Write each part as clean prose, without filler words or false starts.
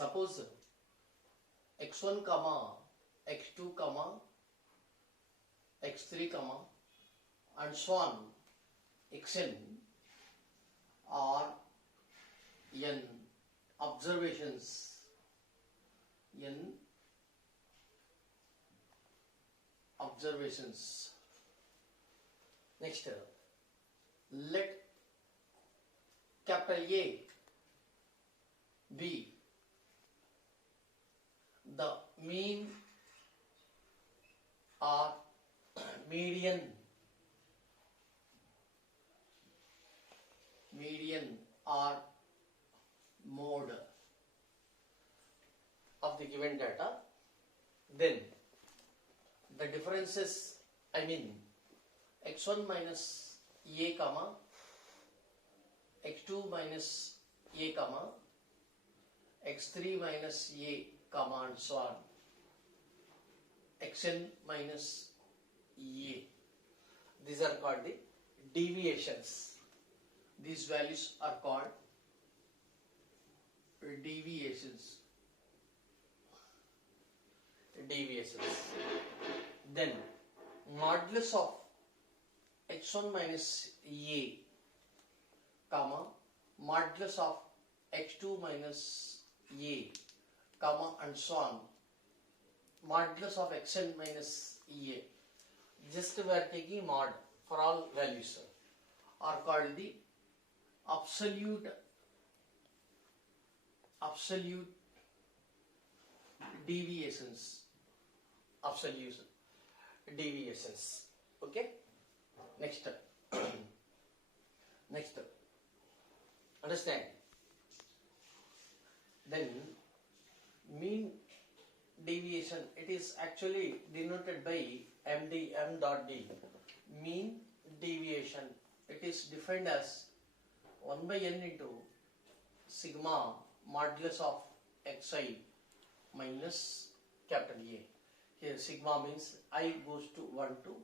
Suppose x1 comma x2 comma x3 comma and so on xn are n observations, n observations. Next, let capital A be the mean or median or mode of the given data, then the differences, x1 minus a comma x2 minus a comma x3 minus a comma and so on xn minus a, these are called the deviations. These values are called deviations. Then modulus of x1 minus a comma modulus of x2 minus a comma and so on modulus of xn minus a, just we are taking mod for all values, are called the absolute deviations. Okay, next understand. Then mean deviation, it is actually denoted by MD, M dot D. Mean deviation, it is defined as 1 by n into sigma modulus of xi minus capital A. Here sigma means I goes to 1 to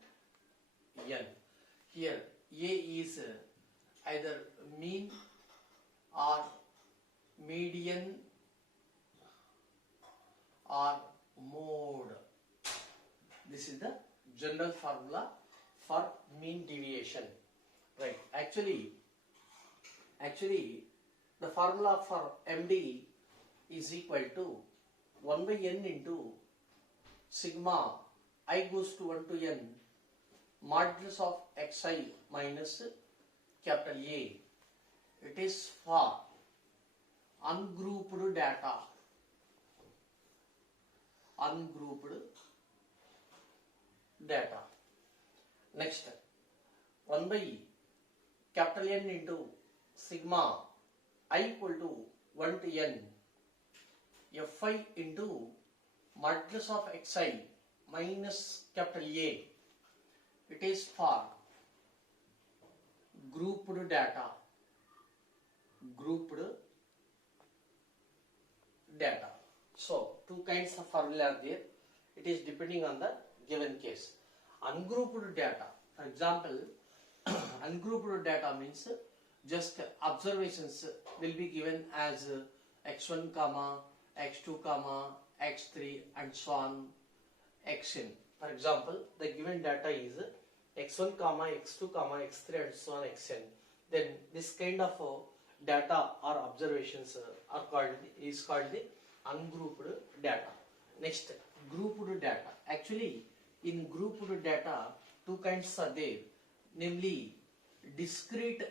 n. Here A is either mean or median or mode. This is the general formula for mean deviation, right? Actually the formula for MD is equal to 1 by n into sigma I goes to 1 to n modulus of xi minus capital A. It is for ungrouped data. Next, 1 by capital N into sigma I equal to 1 to n fi into modulus of xi minus capital A. It is for grouped data. So two kinds of formula are there. It is depending on the given case. Ungrouped data, for example, ungrouped data means just observations will be given as x1 comma x2 comma x3 and so on xn. For example, the given data is x1 comma x2 comma x3 and so on xn. Then this kind of data or observations is called the ungrouped data. Next, grouped data. Actually, in grouped data, two kinds are there, namely discrete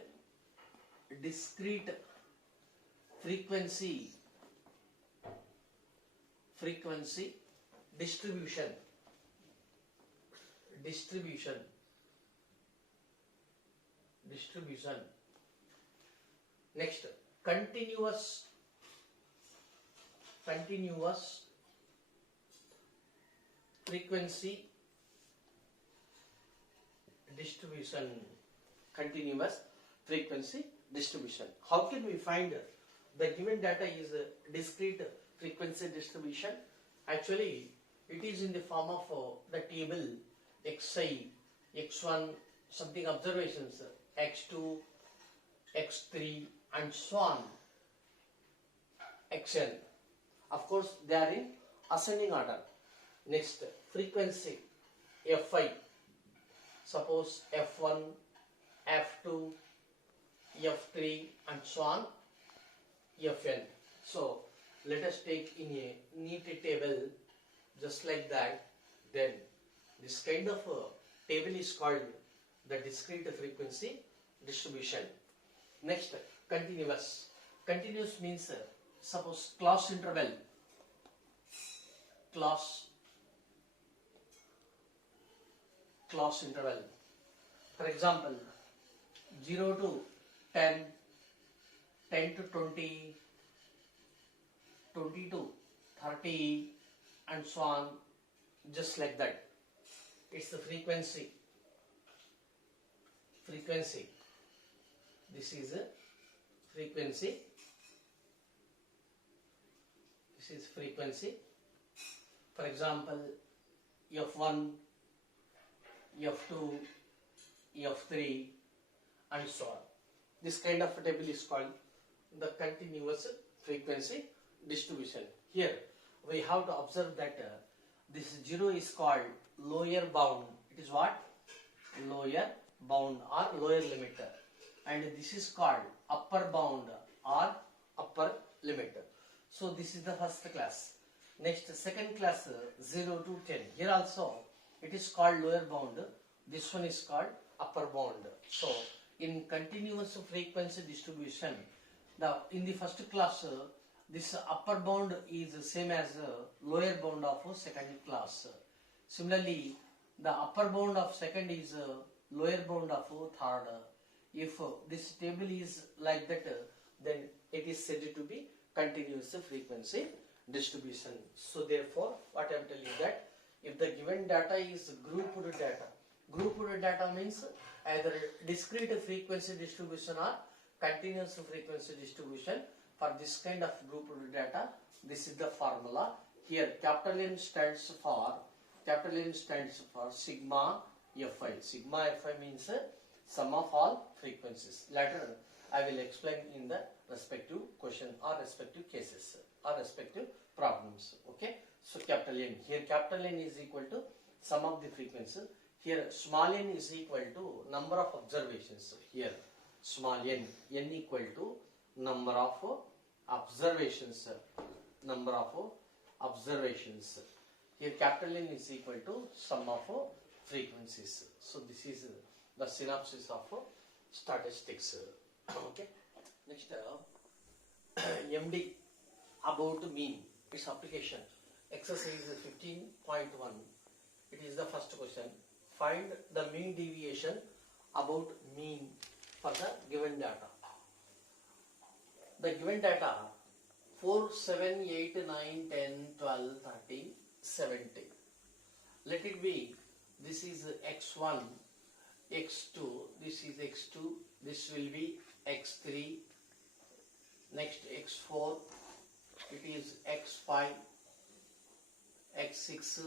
frequency distribution. Next, continuous frequency distribution. How can we find the given data is a discrete frequency distribution? Actually, it is in the form of the table xi, x1, something observations, x2, x3 and so on xn. Of course, they are in ascending order. Next, frequency Fi. Suppose F1, F2, F3 and so on, Fn. So let us take in a neat table just like that. Then this kind of table is called the discrete frequency distribution. Next, continuous. Continuous means suppose class interval. Class interval. For example, 0 to 10, 10 to 20, 20 to 30 and so on, just like that. It's the frequency. This is a frequency. This is frequency. For example, F1, F2, F3 and so on. This kind of table is called the continuous frequency distribution. Here we have to observe that this 0 is called lower bound. It is what? Lower bound or lower limit. And this is called upper bound or upper limit. So this is the first class. Next, second class 0 to 10. Here also it is called lower bound. This one is called upper bound. So in continuous frequency distribution, in the first class, this upper bound is same as lower bound of second class. Similarly, the upper bound of second is lower bound of third. If this table is like that, then it is said to be continuous frequency distribution. So therefore, what I am telling that if the given data is grouped data means either discrete frequency distribution or continuous frequency distribution. For this kind of grouped data, this is the formula. Here capital N stands for sigma Fi. Sigma Fi means sum of all frequencies. Later I will explain in the respective question or respective cases or respective problems. Okay. So capital N. Here capital N is equal to sum of the frequencies. Here small n is equal to number of observations. Here small n equal to number of observations. Here capital N is equal to sum of frequencies. So this is the synopsis of statistics. Okay. Next, MD about mean. Its application. Exercise 15.1. It is the first question. Find the mean deviation about mean for the given data. The given data 4, 7, 8, 9, 10, 12, 13, 17. Let it be, this is x1, x2, this is x2, this will be x3, next x4, it is x5, x6,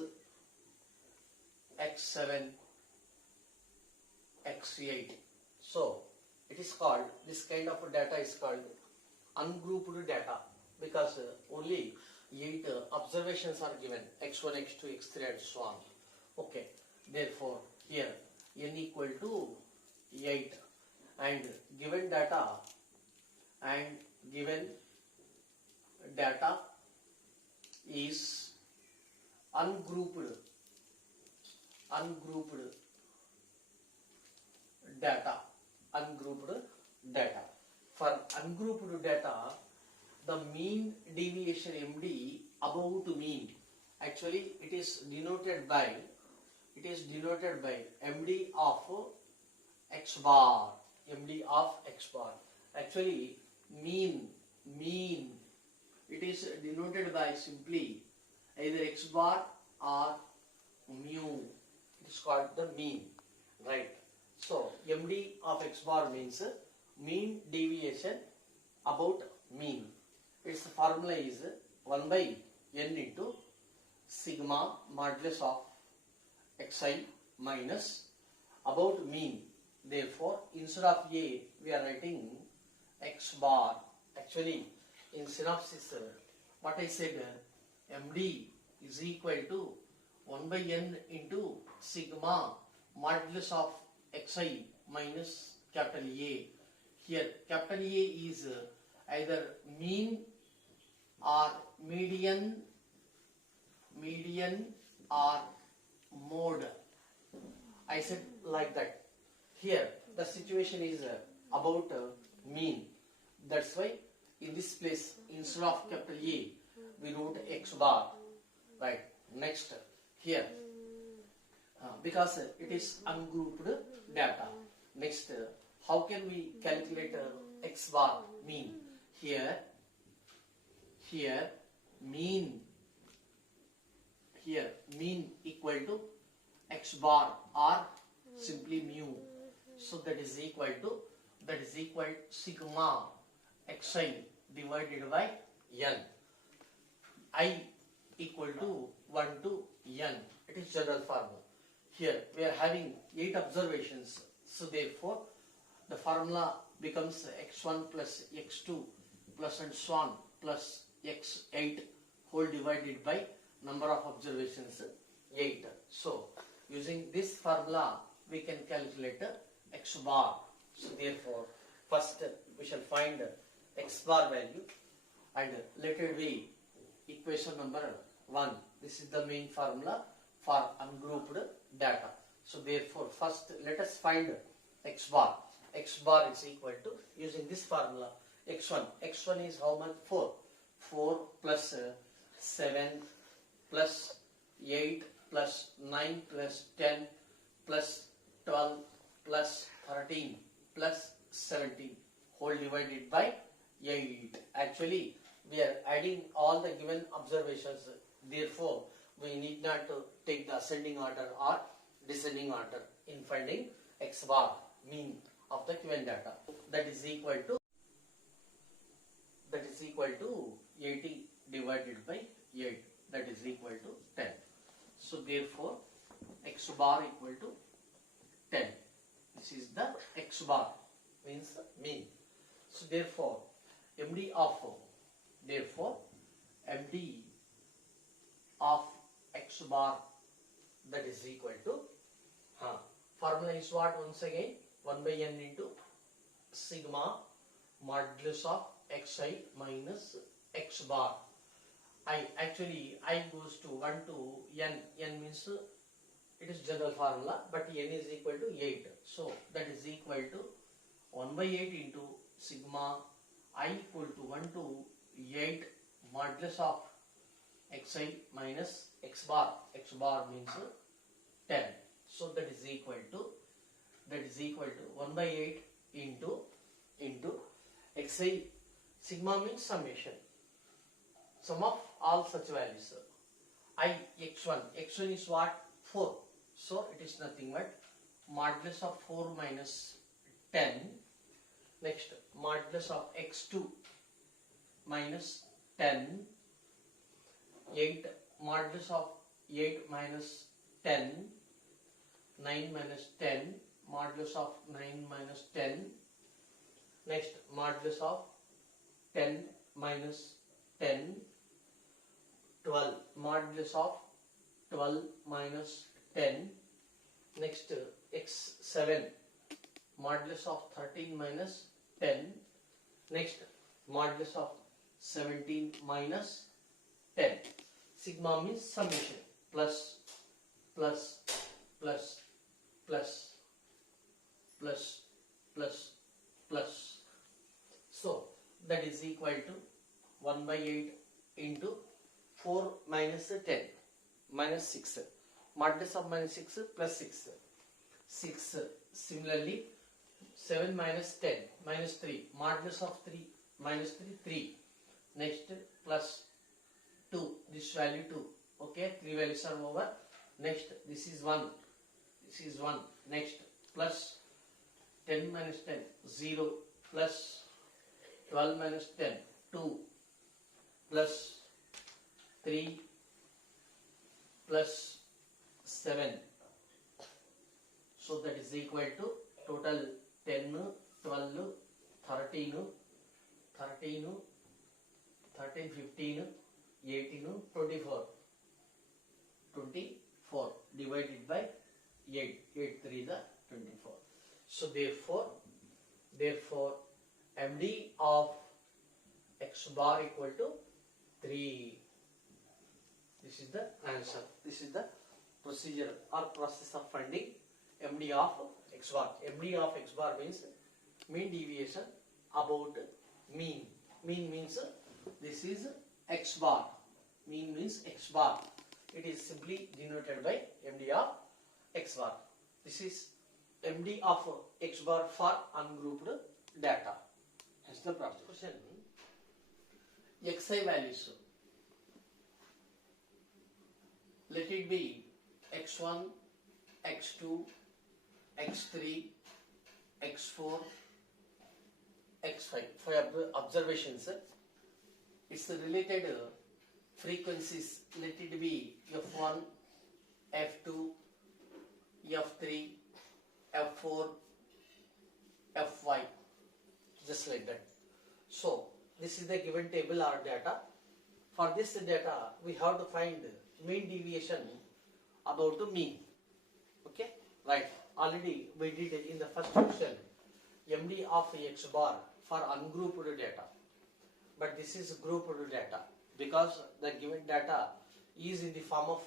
x7, x8. So it is called, this kind of data is called ungrouped data because only 8 observations are given, x1, x2, x3 and so on. Okay, therefore here n equal to 8 and given data is ungrouped data. For ungrouped data, the mean deviation MD about mean, actually it is denoted by MD of x bar. Actually mean it is denoted by simply either x bar or mu. It is called the mean, right? So MD of x bar means mean deviation about mean. Its formula is 1 by n into sigma modulus of xi minus about mean. Therefore, instead of A, we are writing x bar. Actually, in synopsis, what I said, MD is equal to 1 by n into sigma modulus of xi minus capital A. Here capital A is either mean or median or mode. I said like that. Here the situation is about mean. That's why in this place instead of capital A we wrote x bar. Right. Next here because it is ungrouped data. Next how can we calculate x bar mean? Here mean equal to x bar or simply mu. So that is equal sigma xi divided by n. I equal to 1 to n. It is general formula. Here we are having 8 observations. So therefore the formula becomes x1 plus x2 plus and so on plus x8 whole divided by number of observations 8. So using this formula we can calculate x bar. So therefore first we shall find x bar value and let it be equation number 1. This is the main formula for ungrouped data. So therefore first let us find x bar. X bar is equal to, using this formula, x1. X1 is how much? 4. 4 plus 7 plus 8 plus 9 plus 10 plus 12 plus 13 plus 17 whole divided by 8. Actually we are adding all the given observations, therefore we need not to take the ascending order or descending order in finding x bar mean of the given data. That is equal to 80 divided by 8, that is equal to 10. So therefore x bar equal to 10. This is the x bar, means mean. So therefore MD of x bar, that is equal to formula is what? Once again 1 by n into sigma modulus of xi minus x bar. I goes to 1 to n. N means it is general formula, but n is equal to 8. So that is equal to 1 by 8 into sigma I equal to 1 to 8 modulus of xi minus x bar. X bar means 10. So that is equal to 1 by 8 into xi. Sigma means summation, sum of all such values. I x1 is what? 4. So it is nothing but modulus of 4 minus 10. Next modulus of x2 minus 10. 8 modulus of 8 minus 10. 9 minus 10. Modulus of 9 minus 10. Next modulus of 10 minus 10. 12 modulus of 12 minus 10. Next x7 modulus of 13 minus 10. Next modulus of 17 minus 10. Sigma means summation, plus plus plus plus plus plus plus. So that is equal to 1 by 8 into 4 minus 10 minus 6. Modulus of minus 6 plus 6. 6. Similarly 7 minus 10 minus 3. Modulus of 3 minus 3 3. Next plus 2. This value 2. Okay, 3 values are over. Next this is 1. This is 1. Next plus 10 minus 10 0 plus 12 minus 10 2 plus 3 plus 7. So that is equal to total 10, 12, 13, 15, 8 into 24. 24 divided by 8. 8 3 the 24. So therefore MD of x bar equal to 3. This is the answer. This is the procedure or process of finding MD of x bar. MD of x bar means mean deviation about mean. Mean means this is x bar. Mean means x bar. It is simply denoted by MD of x bar. This is MD of x bar for ungrouped data. That's the problem. Question. Xi values. Let it be x1, x2, x3, x4, x5. For observations, it's related frequencies. Let it be f1, f2, f3, f4, f5, just like that. So this is the given table or data. For this data, we have to find mean deviation about the mean. Okay, right. Already we did it in the first question. MD of x bar for ungrouped data, but this is grouped data because the given data is in the form of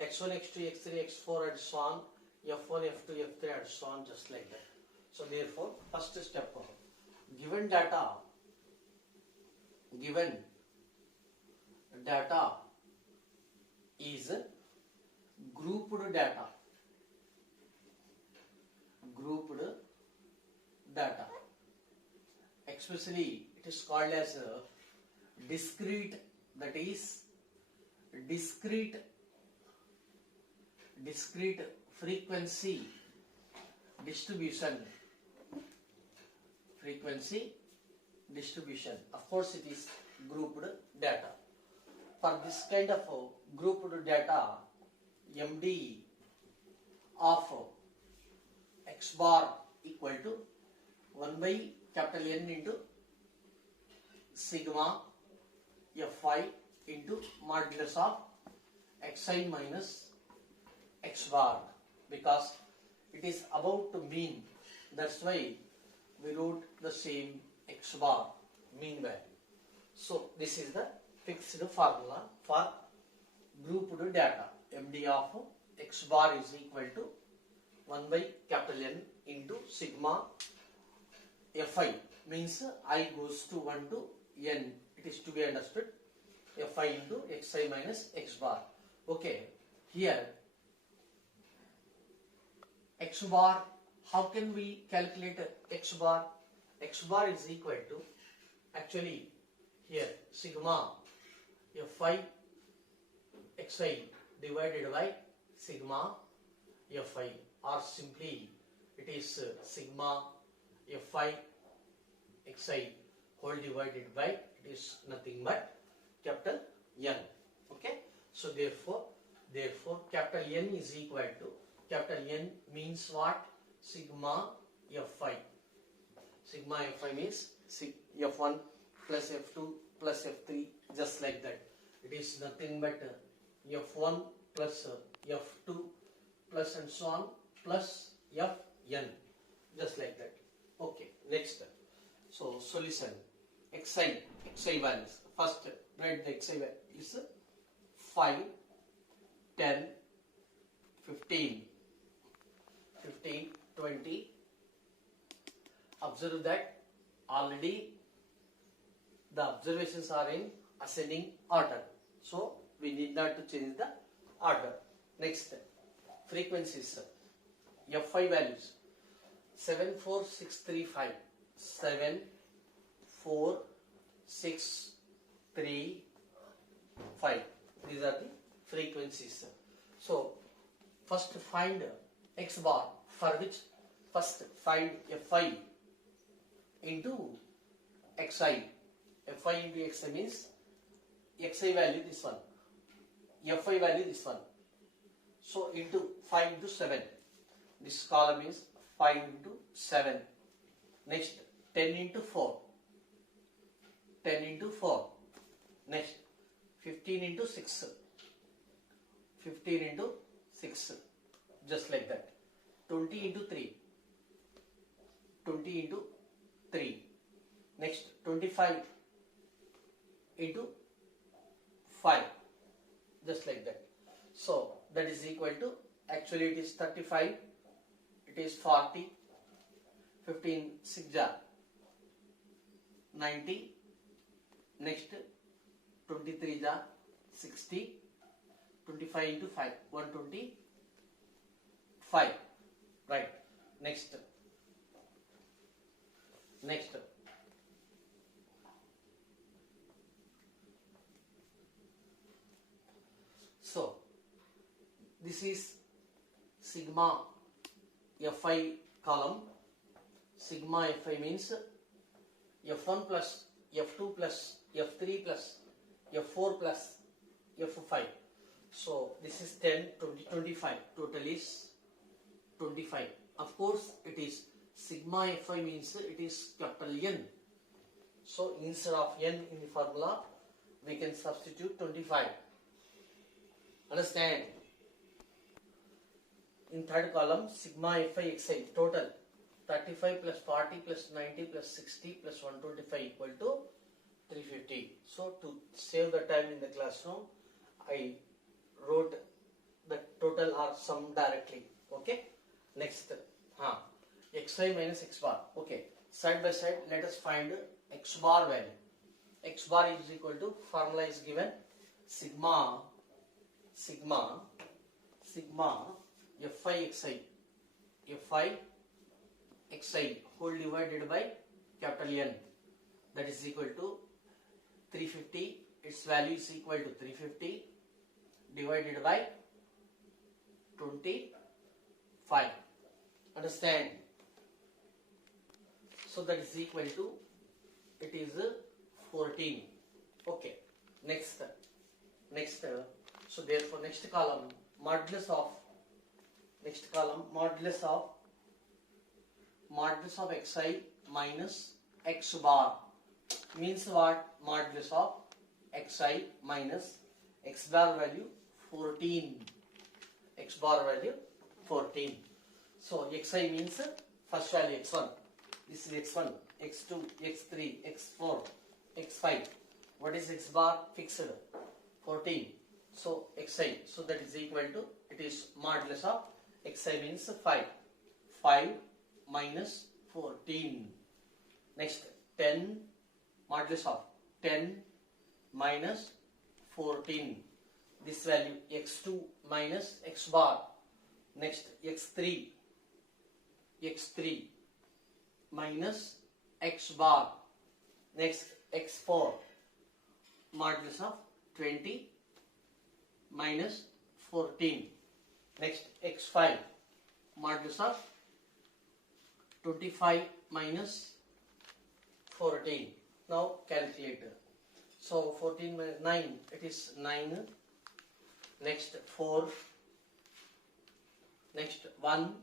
x1, x2, x3, x4 and so on, f1, f2, f3 and so on, just like that. So therefore, first step, given data is grouped data. Grouped data. Especially it is called as discrete, that is discrete frequency distribution. Frequency distribution. Of course, it is grouped data. For this kind of grouped data, MD of x bar equal to 1 by capital N into sigma Fi into modulus of xi minus x bar, because it is about to mean. That's why we wrote the same x bar, mean value. So this is the fixed formula for grouped data. MD of x bar is equal to 1 by capital N into sigma Fi, means I goes to 1 to N. It is to be understood. Fi into xi minus x bar. Okay, here x bar, how can we calculate x bar? X bar is equal to, actually here, sigma Fi xi divided by sigma Fi, or simply it is sigma Fi xi whole divided by, it is nothing but capital N. Okay, so therefore capital N is equal to, capital N means what? Sigma Fi. Sigma Fi means F1 plus F2 plus F3, just like that. It is nothing but F1 plus F2 plus and so on plus Fn, just like that. Okay, next. So solution, xi values. First write the xi value is 5, 10, 15, 20. Observe that already the observations are in ascending order, so we need not to change the order. Next, frequencies. Fi values 74635, 74635. These are the frequencies. So first find x bar, for which first find Fi into xi. Fi into xi means xi value this one, Fi value this one. So into 5 into 7. This column is 5 into 7. Next 10 into 4. 10 into 4. Next 15 into 6. 15 into 6. Just like that. 20 into 3. 20 into 3. Next 25 into 5. Just like that. So that is equal to, actually it is 35. It is 40. 15 6 jar 90. Next 23 jar 60. 25 into 5 125. Right. Next. So this is sigma Fi column. Sigma Fi means F1 plus F2 plus F3 plus F4 plus F5. So this is 10, 20, 25. Total is 25. Of course, it is sigma Fi means it is capital N. So instead of N in the formula, we can substitute 25. Understand? In third column, sigma Fi Xi total 35 plus 40 plus 90 plus 60 plus 125 equal to 350. So to save the time in the classroom, I wrote the total or sum directly. Okay. Next, Xi minus X bar. Okay. Side by side, let us find X bar value. X bar is equal to, formula is given, sigma Fi Xi whole divided by capital N, that is equal to 350. Its value is equal to 350 divided by 25. Understand? So that is equal to, it is 14. Okay. Next. So therefore next column, modulus of Xi minus X bar means what? Modulus of Xi minus X bar value 14. X bar value 14. So Xi means first value X1. This is X1, X2, X3, X4, X5. What is X bar? Fixed 14. So Xi. So that is equal to, it is modulus of Xi means 5. 5 minus 14. Next 10, modulus of 10 minus 14. This value X2 minus X bar. Next X3 minus X bar. Next X4, modulus of 20 minus 14. Next X5, modulus of 25 minus 14. Now calculator. So 14 minus 9, it is 9. Next 4. Next 1.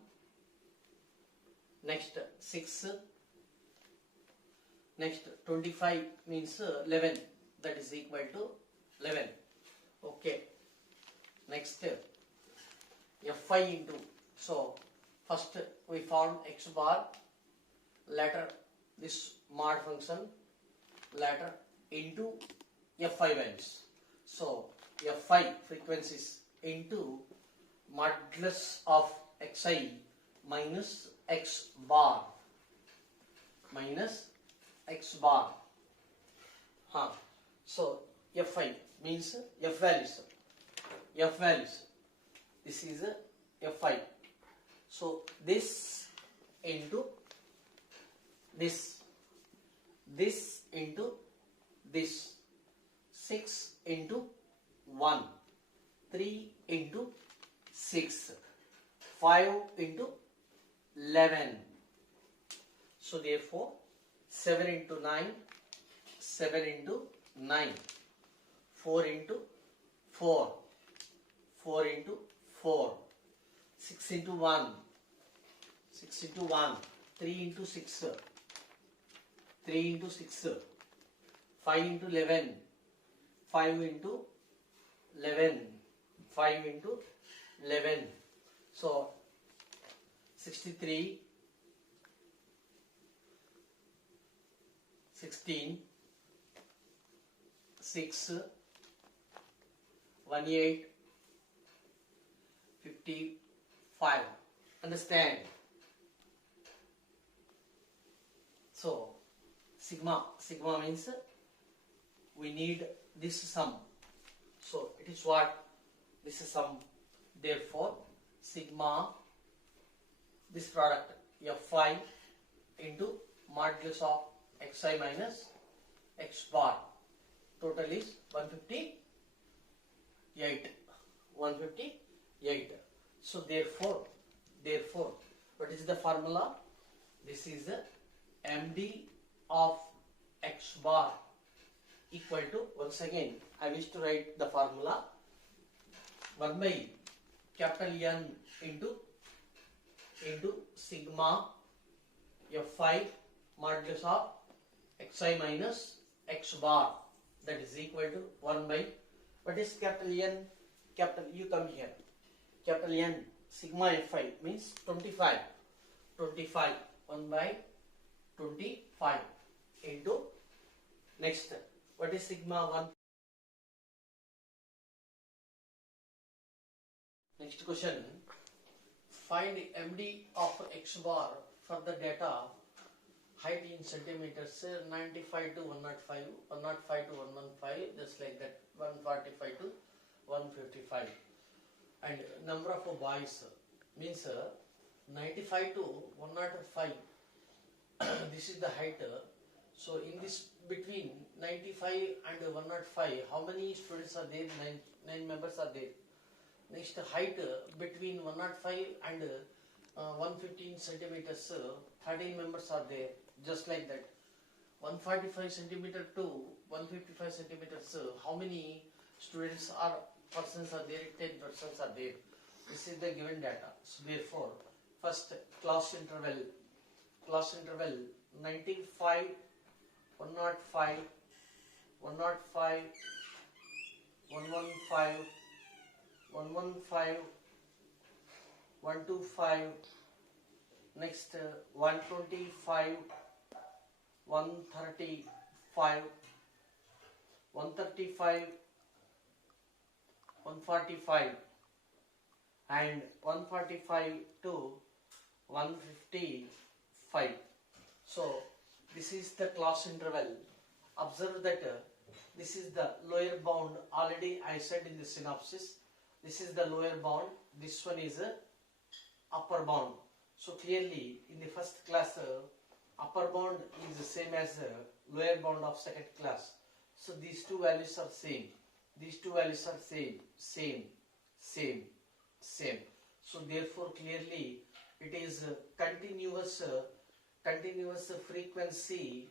Next 6. Next 25 means 11. That is equal to 11. Okay. Next Fi into. So first we found X bar. Later this mod function. Later into Fi values. So Fi frequencies into modulus of Xi minus X bar. So Fi means F values. This is Fi. So this into this into this, 6 into 1, 3 into 6, 5 into 11. So therefore 7 into 9, 7 into 9, 4 into 4, 4 into 4, 6 into 1, 6 into 1, 3 into 6, 3 into 6, 5 into 11, 5 into 11. 5 into 11. So 63, 16, 6, 18, 55. Understand? So sigma means we need this sum. So it is what? This is sum. Therefore sigma, this product F5 into modulus of xi minus x bar, total is 158. 158. So therefore what is the formula? This is the MD of x bar equal to, once again I wish to write the formula, 1 by capital N into sigma F5 modulus of xi minus x bar, that is equal to 1 by, what is capital N? Capital, you come here, capital N, sigma F5 means 25, 1 by 25 into, next, what is sigma 1? Next question, find MD of x bar for the data height in centimeters, 95 to 105, 105 to 115, just like that, 145 to 155, and number of boys means 95 to 105. This is the height. So in this between 95 and 105, how many students are there? 9 members are there. Next, height between 105 and 115 centimeters, 13 members are there. Just like that, 145 centimeter to 155 centimeters, how many students are, persons are there? 10 persons are there. This is the given data. So therefore first class interval 95, 105, 105, 115, 115, 125, next 125, 135, 135, 145, and 145 to 155. So this is the class interval. Observe that this is the lower bound. Already I said in the synopsis, this is the lower bound, this one is upper bound. So clearly in the first class, upper bound is the same as lower bound of second class. So these two values are same. These two values are same. So therefore clearly it is continuous frequency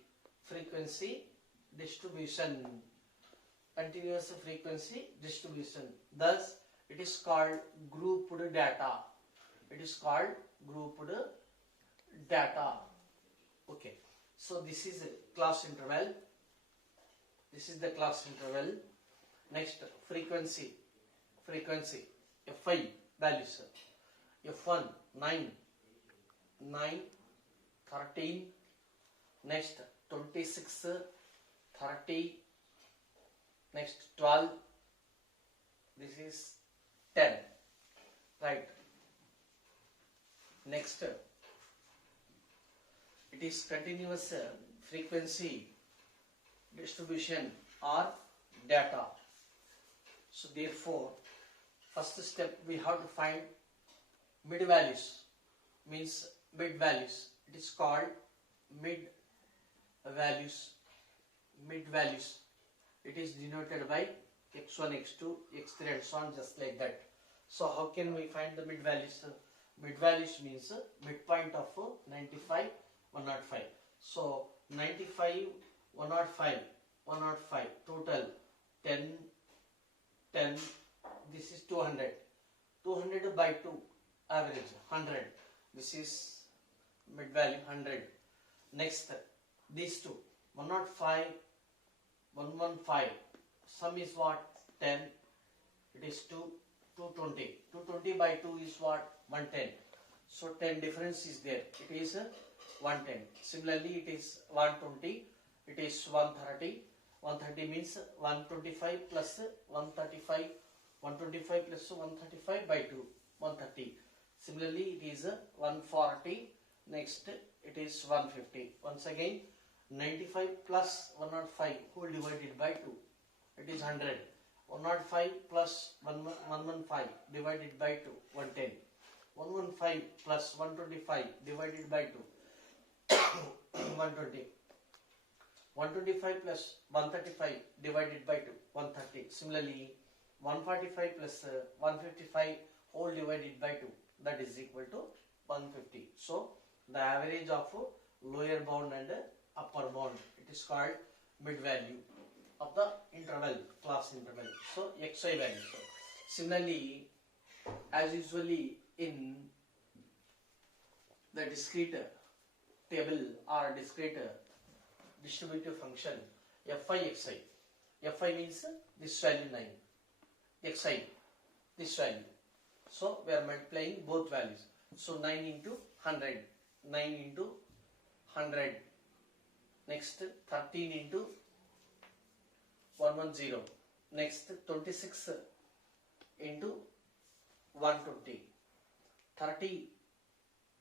distribution. Continuous frequency distribution. Thus it is called grouped data. It is called grouped data. Okay. So this is class interval. This is the class interval. Next, frequency. F5 values. F1 9, 13. Next 26, 30. Next 12. This is 10. Right. Next, it is continuous frequency distribution or data. So therefore first step we have to find mid values, means mid values. It is called mid values. It is denoted by x1, x2, x3 and so on, just like that. So how can we find the mid values? Mid values means midpoint of 95, 105. So 95, 105 total 10. This is 200. 200 by 2 average 100. This is mid value 100. Next these two 105, 115. sum is what? 10. It is 220. 220 by 2 is what? 110. So 10 difference is there. It is 110. Similarly, it is 120. It is 130. 130 means 125 plus 135. 125 plus 135 by 2. 130. Similarly, it is 140. Next, it is 150. Once again, 95 plus 105 whole divided by 2. It is 100. 105 plus 115 divided by 2. 110. 115 plus 125 divided by 2. 120. 125 plus 135 divided by 2. 130. Similarly, 145 plus 155 whole divided by 2. That is equal to 150. So, the average of lower bound and upper bound, it is called mid value of the interval, class interval. So, xi value. Similarly, as usually in the discrete table or discrete distributive function, fi xi. Fi means this value 9. Xi, this value. So, we are multiplying both values. So, 9 into 100. 9 into 100. Next, 13 into 110. Next, 26 into 120. 30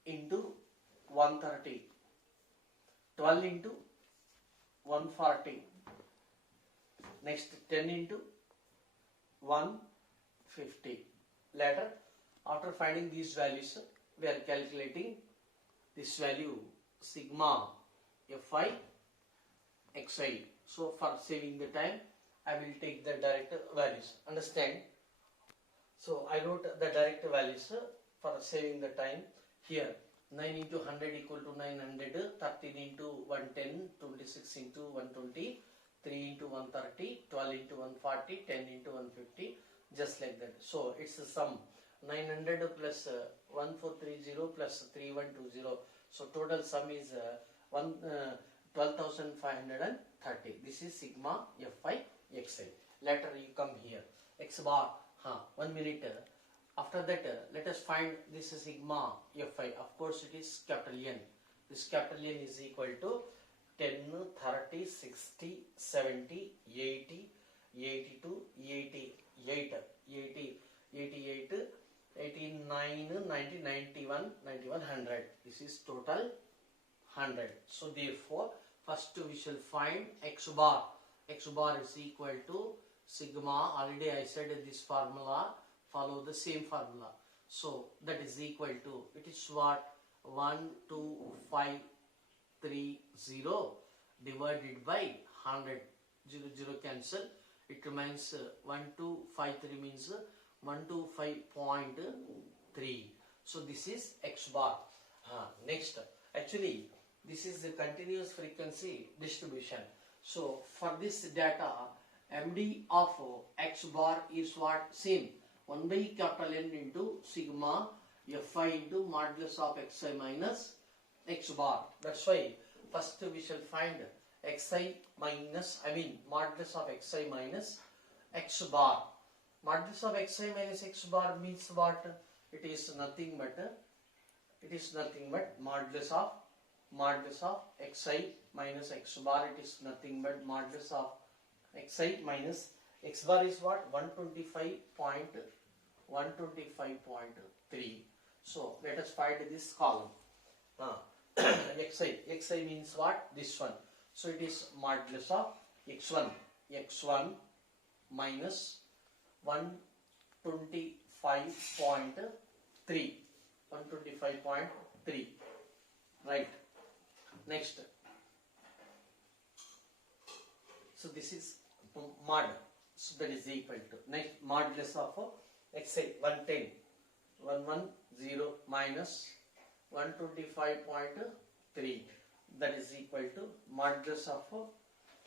into 130. 12 into 140. Next, 10 into 150. Later, after finding these values, we are calculating this value sigma fi xi. So, for saving the time, I will take the direct values. Understand? So, I wrote the direct values for saving the time. Here, 9 into 100 equal to 900, 13 into 110, 26 into 120, 3 into 130, 12 into 140, 10 into 150, just like that. So, it's the sum. 900 plus 1430 plus 3120. So total sum is 12,530. This is sigma fi xi. Later you come here. X bar. 1 minute. After that, let us find this sigma fi. Of course, it is capital N. This capital N is equal to 10, 30, 60, 70, 80, 82, 88, 88, 89, 90, 91, 100. This is total 100. So therefore, first we shall find x bar. X bar is equal to sigma. Already I said this formula. Follow the same formula. So that is equal to, it is what? 12530 divided by 100. 0 cancel. It remains 1253 means 125.3. So this is x bar. Next, actually this is the continuous frequency distribution. So for this data, MD of x bar is what? Same. 1 by capital N into sigma fi into modulus of xi minus x bar. That's why first we shall find xi minus, modulus of xi minus x bar. Modulus of xi minus x bar means what? It is nothing but modulus of xi minus x bar. It is nothing but modulus of xi minus x bar is what? 125.3. So let us find this column. xi means what? This one. So it is modulus of x1 minus 125.3. 125.3. Right. Next. So this is mod. So that is equal to next modulus of xi 110. 110 minus 125.3. That is equal to modulus of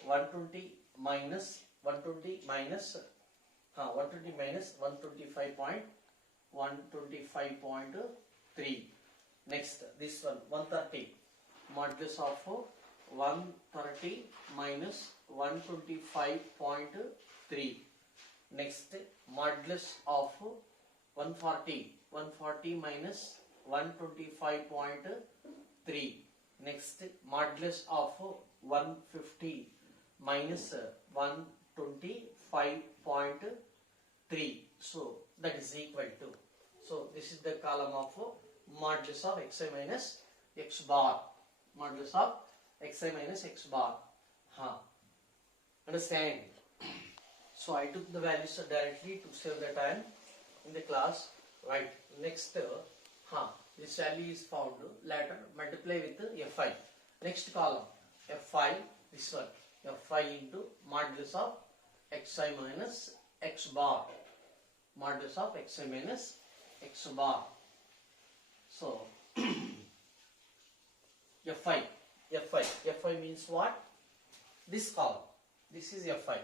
120 minus 125.3. Next, this one 130. Modulus of 130 minus 125.3. 3. Next, modulus of 140 minus 125.3. Next, modulus of 150 minus 125.3. So that is equal to. So this is the column of modulus of xi minus x bar. Modulus of xi minus x bar. Understand? So I took the values directly to save the time in the class. Right. Next, this value is found later. Multiply with fi. Next column fi. This one fi into modulus of xi minus x bar. Modulus of xi minus x bar. So fi means what? This column. This is fi.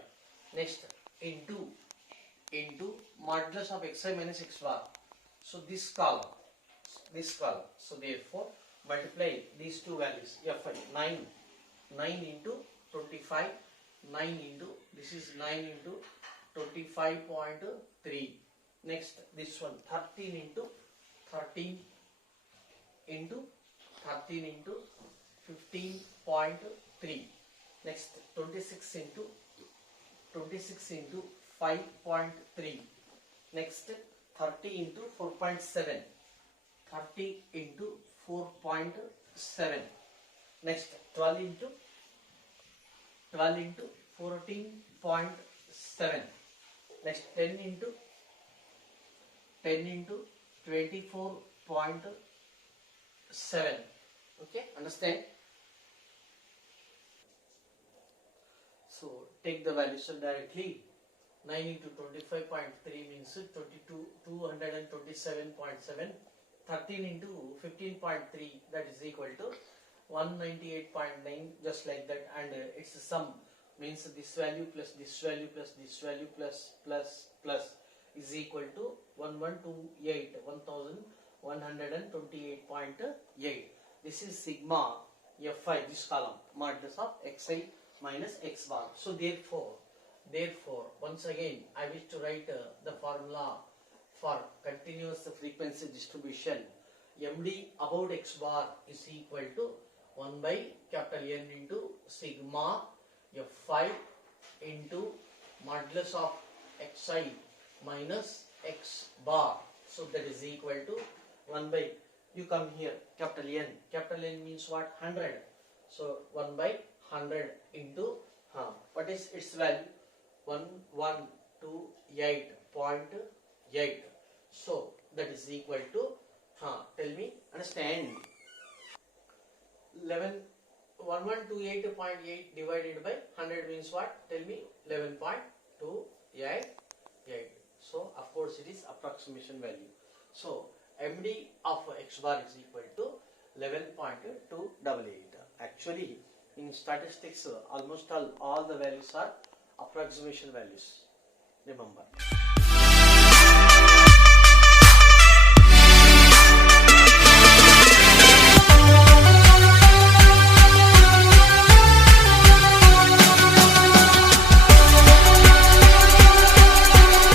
Next, into modulus of xi minus x bar. So this column. So therefore, multiply these two values. fi 9 into 25. 9 into, this is 9 into 25.3. Next, this one 13 into 13 into 15.3. Next, 26 into 5.3. Next, 30 into 4.7. 30 into 4.7. Next, 12 into 14.7. Next, 10 into 24.7. Okay, understand? So take the values directly. 9 into 25.3 means 227.7. 13 into 15.3, that is equal to 198.9, just like that, and its sum means this value plus this value plus this value plus is equal to 1128. This is sigma fi, this column, modulus of xi minus x bar. So therefore once again I wish to write the formula for continuous frequency distribution. MD about x bar is equal to 1 by capital N into sigma fi into modulus of xi minus x bar. So that is equal to 1 by, you come here, capital N. Capital N means what? 100. So 1 by 100 into, what is its value? 1128.8. So that is equal to, tell me, understand? 1128.8 divided by 100 means what? Tell me. 11.288. So of course it is approximation value. So MD of x bar is equal to 11.288. Actually in statistics almost all the values are approximation values. Remember.